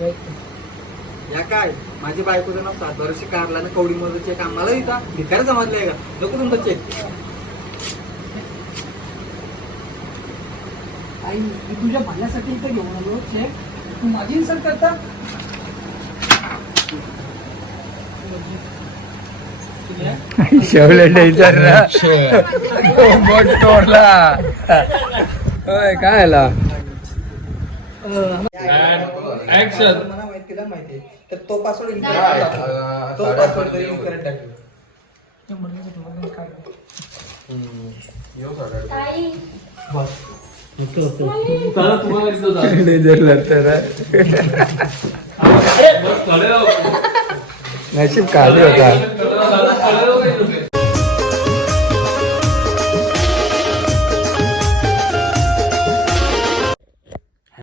या काय? माझी बायकोचं नाव सात वर्षी कारला ना कवडी मध्ये चेक आम्हाला देता भिकारी समजलंय का? नको तुमचा चेक आई मी तुझ्या भाण्यासाठी इथे घेऊन आलो. चेक तू माझी इन्सल्ट करता? शेवले बोट तोडला. होय काय आला? ऍक्शन मला माहिती तिला माहिती तर तो पासवर्ड इन्करेक्ट तो पासवर्ड इन्करेक्ट टाकला डेंजर तर नशीब होता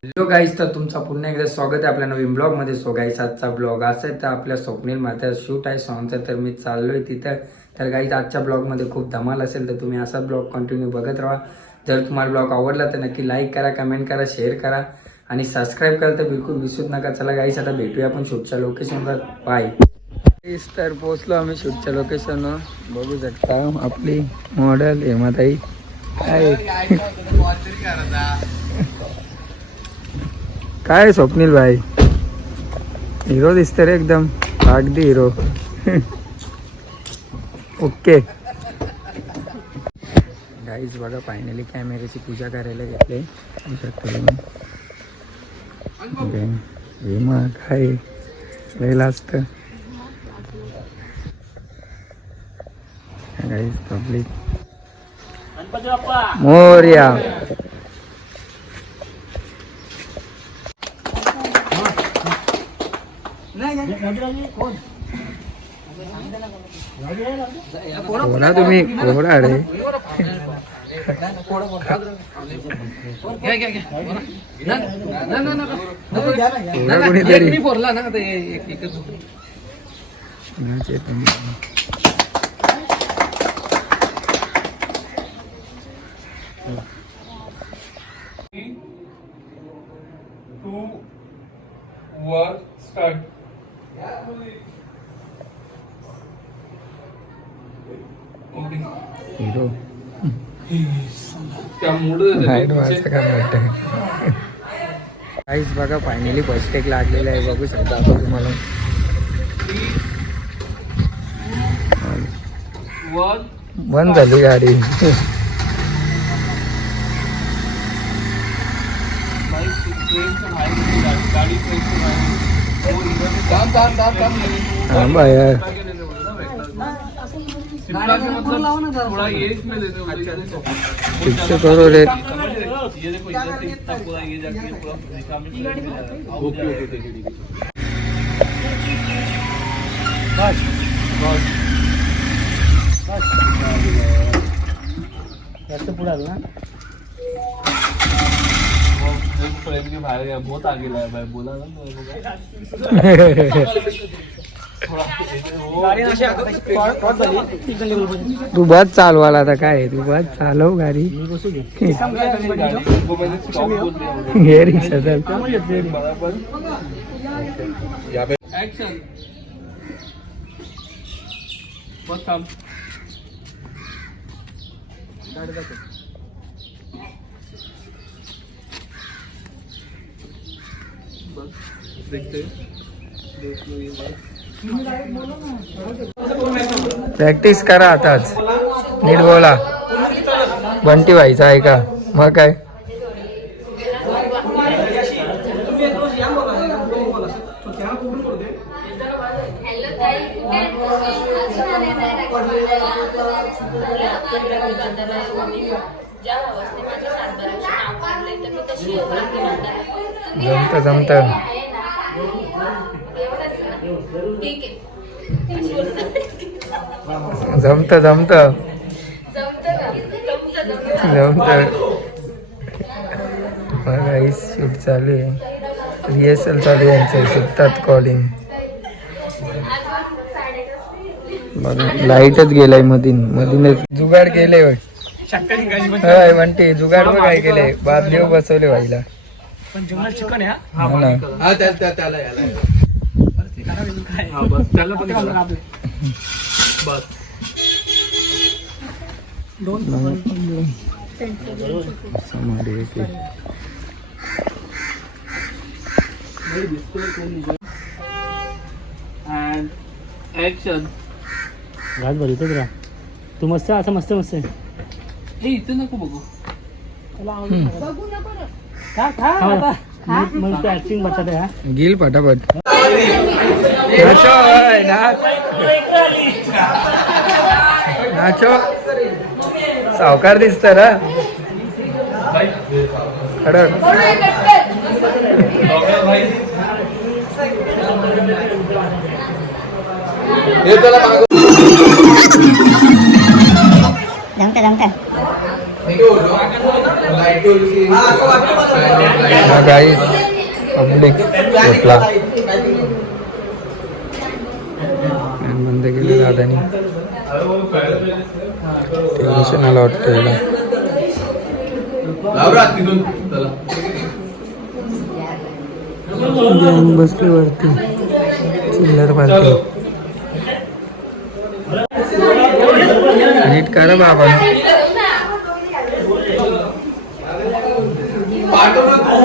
हॅलो गाईस तर तुमचं पुन्हा एकदा स्वागत आहे आपल्या नवीन ब्लॉगमध्ये सो गाईस आजचा ब्लॉग असं आहे तर आपल्या स्वप्नील मात्या शूट आहे सॉंगचं तर मी चाललो आहे तिथं. तर गाईस आजच्या ब्लॉगमध्ये खूप धमाल असेल तर तुम्ही असा ब्लॉग कंटिन्यू बघत राहा. जर तुम्हाला ब्लॉग आवडला तर नक्की लाईक करा कमेंट करा शेअर करा. आणि सबस्क्राईब करा तर बिलकुल विसरूच नका. चला गाईस आता भेटूया आपण शूटच्या लोकेशनवर बाय तर पोहोचलो आम्ही शूटच्या लोकेशनवर बघू शकता आपली मॉडेल हेमाताई. काय काय स्वप्नील भाई? हिरो दिसते रे एकदम. अगदी हिरो ओके गाईज बघा फायनली कॅमेऱ्याची पूजा करायला घेतले. पाहू शकता हे मग काय वेळेला असतं गाईज पब्लिक मोर्या. कोणा तुम्ही कोणा रे कोणीतरी two, one, start. Okay. Hero त्यामुळे हाईट वाजता काय वाटतं काहीच बघा फायनली फर्स्ट टेक लागलेलं आहे. बघू शकता आता तुम्हाला. बंद झाली गाडी. गाडी थांबा यार थोड़ा करो रे ये देखो इधर से इतना पूरा ये जाके पूरा दिशा में ओके ओके ठीक है ठीक है जास्त पुढे आलो ना फ्रेंड के बाहर गया बहुत आगे लाया भाई बोला ना। तू बस चालवाला आता काय तू बस चालव गाडी. हे रिक्षा चाल बस देखते देख लो ये बस प्रॅक्टिस करा आताच नीट बोला. बंटी व्हायचा आहे का? मग काय? जमत जमतं माझ्या सातबाराचे नाव काढलंय तर मी कशी राहते म्हणताना जमत जमत एवढंच ना. ठीक आहे. जमत जमत. जमतं शूट चालू आहे. रिहर्सल चालू आहे यांचं. शिकतात कॉलिंग लाईटच गेलाय मधीन. मधीनच जुगाड केले होय. होय म्हणते जुगाड बघ काय केले बादलीवर बसवले व्हायला पण चिकन आहे हा. हा बस. त्याला पण ते करा. बस. एक आहे. अँड ऍक्शन राज बरं इथंच राहा तू मस्त असं मस्त मस्त आहे. इथे नको बघू. मग- ऍक्टिंग बघतात हा. गिल पटापट. नाचो ओय, नाच नाचो सावकार दिसत ना खडक हे त्याला मागं- जमता जमता मी काय बोललो? Light वरची- हा गाई पब्लिक घेतला बंद केलं दादानी टेन्शन आलं वाटतं याला. बसली वरती. चिल्लर पार्टी नीट करा बाबा. पाठवलं तू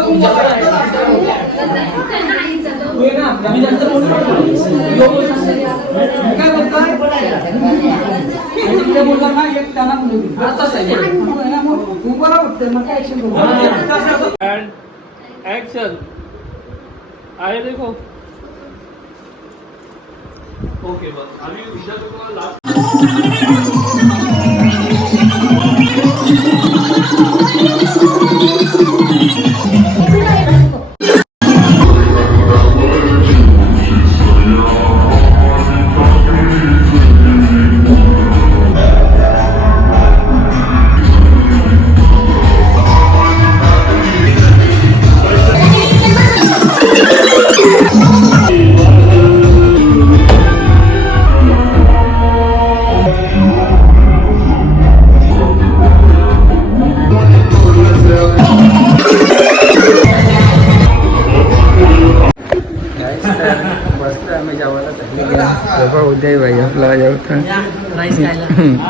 बोल काय एक त्यांना आहे देखो ओके बस आम्ही तुम्हाला लास्ट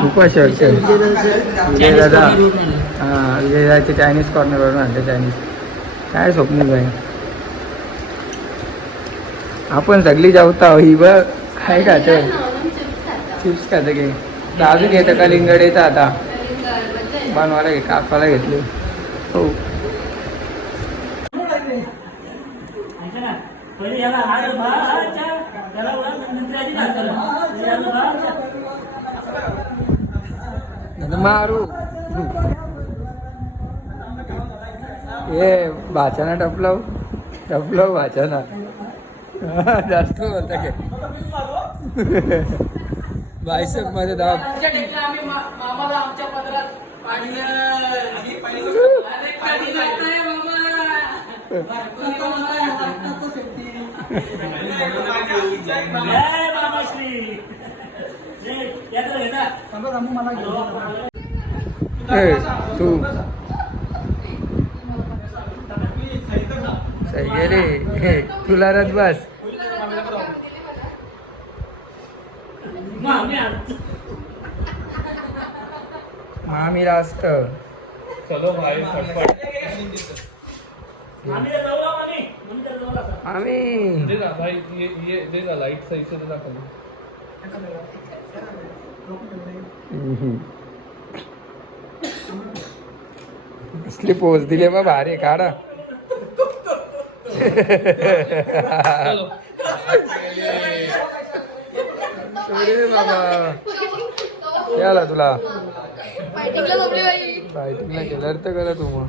उपास वर्षे विजय दादा हां विजय दादाचे चायनीज कॉर्नरवरून आणते चायनीज काय स्वप्नील भाई? आपण सगळी जेवता ही बघ. काय खातं? चिप्स खातं घे दाजू घेतं का लिंगड येतं आता. बनवायला घे कापायला घेतले. हो. ऐका ना पहिले याला हात भाच्या त्याला मारू. ए भाच्याना टपलाव. टपलाव भाच्याना. जास्त बोलता के. बायसेपमध्ये दाब. मला तू. सही गेले. हे तुला रथ बस. मामी आण. मामी रास्त. चलो भाई मामीला मामी. मामीला दे ना भाई ये ये दे ना लाइट सही से ना खाली कसली पोच दिली बा भारी काढा बाबा याला तुला फायटिंगला फायटिंगला गेल्यावर तर करा तू मग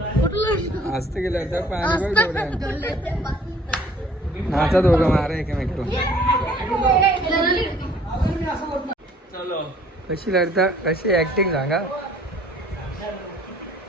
आज तर गेल्यावर तर पाणी बघ तेवढं नाचा दोघं मारा एकमेकाला चलो कशी लढता कशी ऍक्टिंग सांगा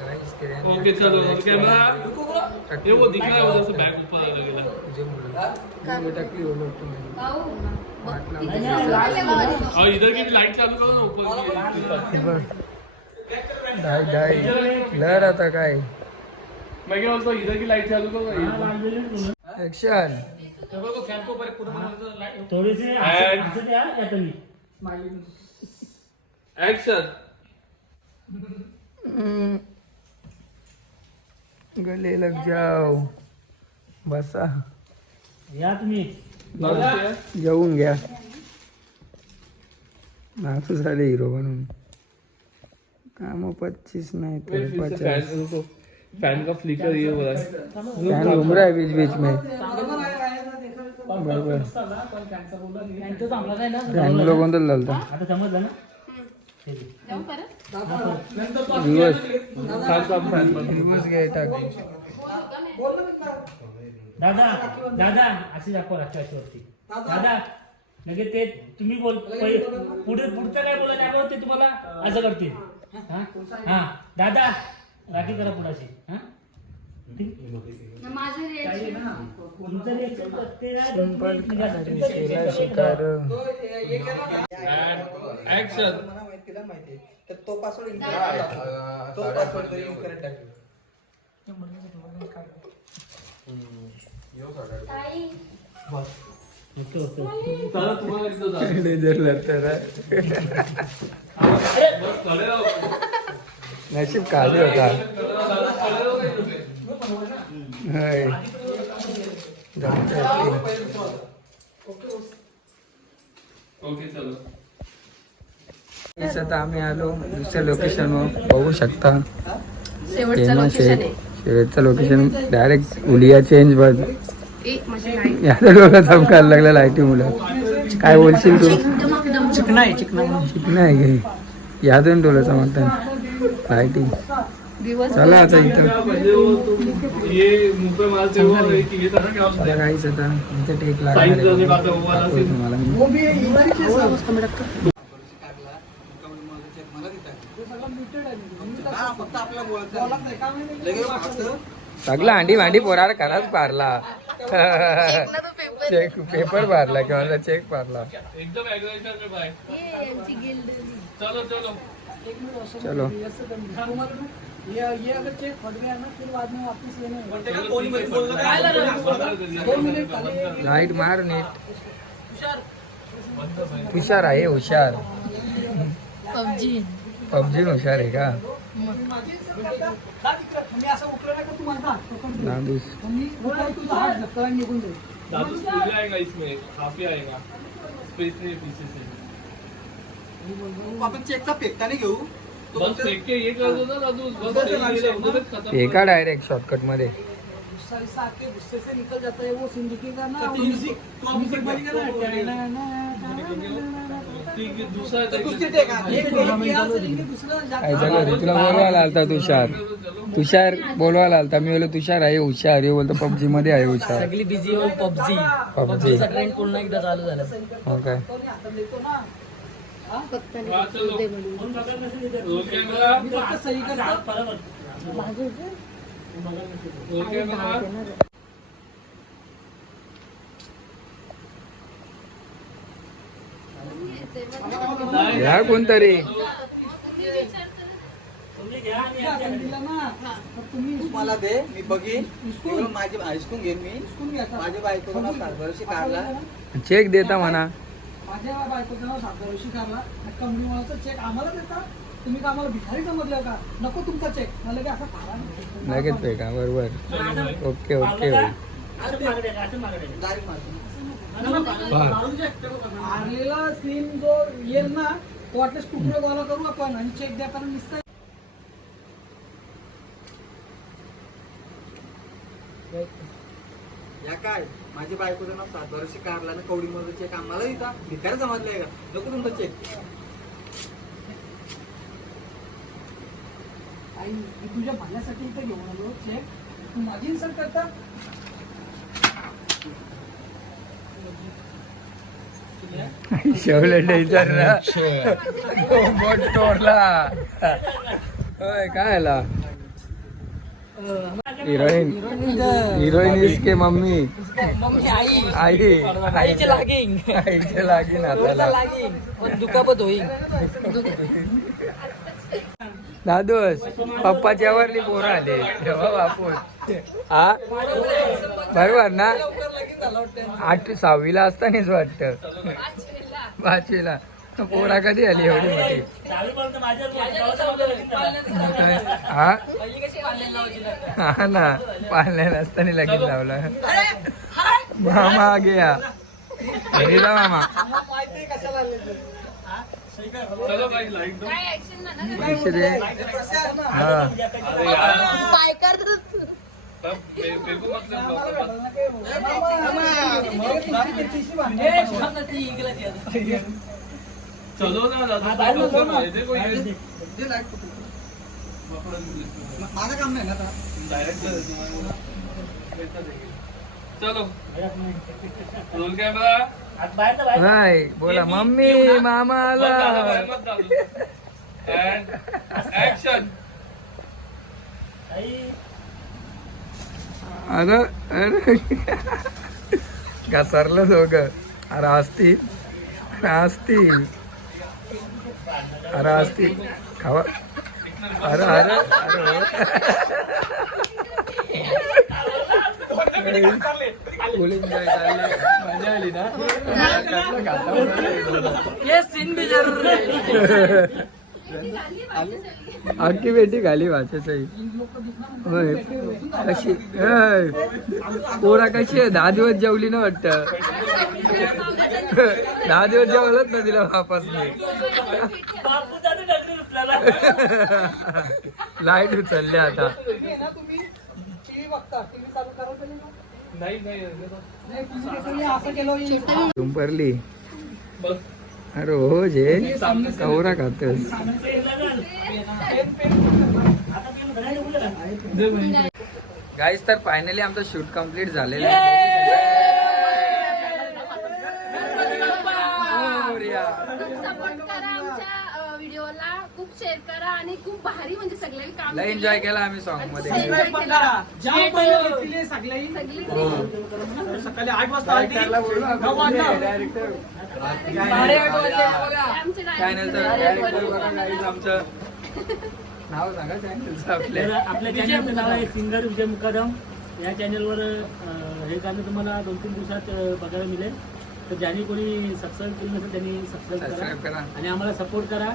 ओके चलो कैमरा ये वो दिख रहा है उधर से ऊपर आ गया और इधर की भी लाइट चालू करो ना ऊपर डाय डाय लहर आता काय मैं क्या बोलता इधर की लाइट चालू करो ऍक्शन थोडेसे एक्शन गले लग जाओ। बसा। या तुम्ही। जेवून घ्या। नातू झाले हिरो बनून। काम पच्चीस नहीं तो पचास। फैन को फ्लिकर ये हो रहा है फैन घूम रहा है बीच बीच में बरोबर फॅन लोक चालतं आता घ्याय टाक दादा दादा अशी दाखवा राष्ट्रवादीवरती. दादा लगे ते तुम्ही बोल पुढे पुढचं काय बोला दाखव ते तुम्हाला असं करतील. हा? हा. दादा राखी करा पुढाशी. हा? सिंपल म्हणजे असं शिकार एक्शन मला माहीत आहे. तर तो पासवर्ड इनकरेक्ट टाकला. तो पासवर्ड तरी इनकरेक्ट टाकला. नशीब खाली होता. ओके चलो. आता आम्ही आलो दुसऱ्या लोकेशनवर बघू शकता। शेवटचं फेमस लोकेशन आहे आहे. शेवटचं लोकेशन डायरेक्ट उलिया चेंज बघ ए माझी नाही याचा डोळा चमकायला लागला लाईटी मुलं काय बोलशील तू? चिकना आहे चिकना नाही घे यातून डोळा चमकतात दिवस चला आता इथं. काहीच आता इथं टेक लागणार सगळं अंडी भांडी पोरार खराच पारला चेक पेपर भरला किंवा चेक पारला चलो ये ये अगर चेक फट गया ना फिर बाद में वापस लेने होगा। दो मिनट पहले लाइट मार नीट हुशार आहे हुशार. पबजी. पबजी हुशार आहे का मी असं उठलं नाही का तू म्हणता पकड. नादूस मी उठल्यावर तुझा हात झटका आणि निघून जाईल दादू स्कूल आएगा इसमें काफी आएगा। स्पेस नहीं है पीछे से। आपण चेकचा फेकता नाही घेऊ तो बस फेंक के ये कर दो ना दादू बस फेंक के उधर खत्म एका डायरेक्ट शॉर्टकटमध्ये. गुस्सा ऐसा आके गुस्से से निकल जाता है वो सिंडिकी का ना म्यूजिक म्यूजिक बजेगा ना ठीक है दूसरा तो दुसरी टेक आहे. एक तुला बोलवायला आलता तुषार. तुषार बोलवायला आलता मी बोललो तुषार आहे हुशार. हे बोलतो पबजी मध्ये आहे हुशार. सगळी बिझी पबजी. पबजी. ट्रेंड पुन्हा एकदा चालू झाला. हो काय? हाँ, फक्त सही करतो. कोणतरी घ्या आणि या. आपण दिला ना तर तुम्ही मला दे मी बघीन. माझी ऐकून घेईन मी. माझ्या नाव सातबाराशी काढला चेक देता म्हणा. माझ्या बायकोचं नाव सातबारा स्वीकारला कंपनी मला चेक आम्हाला देता? तुम्ही का आम्हाला भिकारी समजलं का? नको तुमचा चेक. मला की असा. लगेच पेका बरोबर. ओके ओके का? डायरेक्ट माझी आलेला सीन जो येईल ना तो गोळा करू आपण आणि चेक द्या कारण या काय? माझी बायकोचं नाव सातबाराशी काढला ना कवडी मध्ये चेक आम्हाला देता भिकार समजलंय का? नको तुमचा चेक आई मी तुझ्या भाण्यासाठी इथं घेऊन आलो चेक तू माझी इन्सल्ट करता? शेवले बोट तोडला होय काय आला हिरोईन हिरोईन इज के मम्मी. आई आई आईचे लागेल आईचे लागीन आता लागेल दुखापत होईल दादोस पप्पाच्या वरली बोर आले तेव्हा बापून हा बरोबर ना आठ सहावीला असतानाच वाटत. पाचवीला. पोरा कधी आली एवढी मोठी? हा? हा ना. पाळण्या असताना लगेच लावलं. मामा गया घरीला मामा. पैसे दे. हा. पाय कर तब मे- मेरे को मतलब ए, छान ना ती इकडे ती आता. चलो ना दादा बाहेर लवकर बोलव ना. पाहिजे कोई ये. माझं काम नाही ना आता. डायरेक्ट चलो रोल कॅमेरा आज बाहेर तर बाहेर. नाही बोला मम्मी मामा आला अँड ऍक्शन आई, अरे अरे घसरलं दोघ अरे असतील अरे असतील अरे है. अख्खी बेटी घाली वाचायची होय कशी होय. पोरा कशी आहे दहा दिवस जेवली ना वाटत दहा दिवस जेवलच ना तिला वापस. लाइट उचलले आता तुम्ही आहे ना तुम्ही टीव्ही बघता टीव्ही चालू करा पहिले ना. नाही नाही नाही, तुम्ही तुम्ही असं केलं होईल. झुंपरली बस अरे हो जे. कवरा खातस गाईस तर फायनली आमचं शूट कंप्लीट झालेलं आहे सपोर्ट करा आमच्या व्हिडिओला खूप शेअर करा आणि खूप भारी म्हणजे सगळे काम लय एन्जॉय केला आम्ही सॉन्गमध्ये. सबस्क्राईब पण करा. जाम पहिलं घेतलेली सगळी. सगळी सकाळी आठ वाजता आली. नऊ वाजता. डायरेक्टर. आमचे चॅनलचं डायरेक्टर बघा guys. आमचं नाव सांगा चॅनलचं तर आपल्या आपल्या चॅनलचं नाव आहे सिंगर विजय मुकादम या चॅनलवर अं, हे गाणं तुम्हाला दोन तीन दिवसात अं, बघायला मिळेल. तर ज्यांनी कोणी सबस्क्राईब केलं नसेल त्यांनी सबस्क्राईब करा. आणि आम्हाला सपोर्ट करा.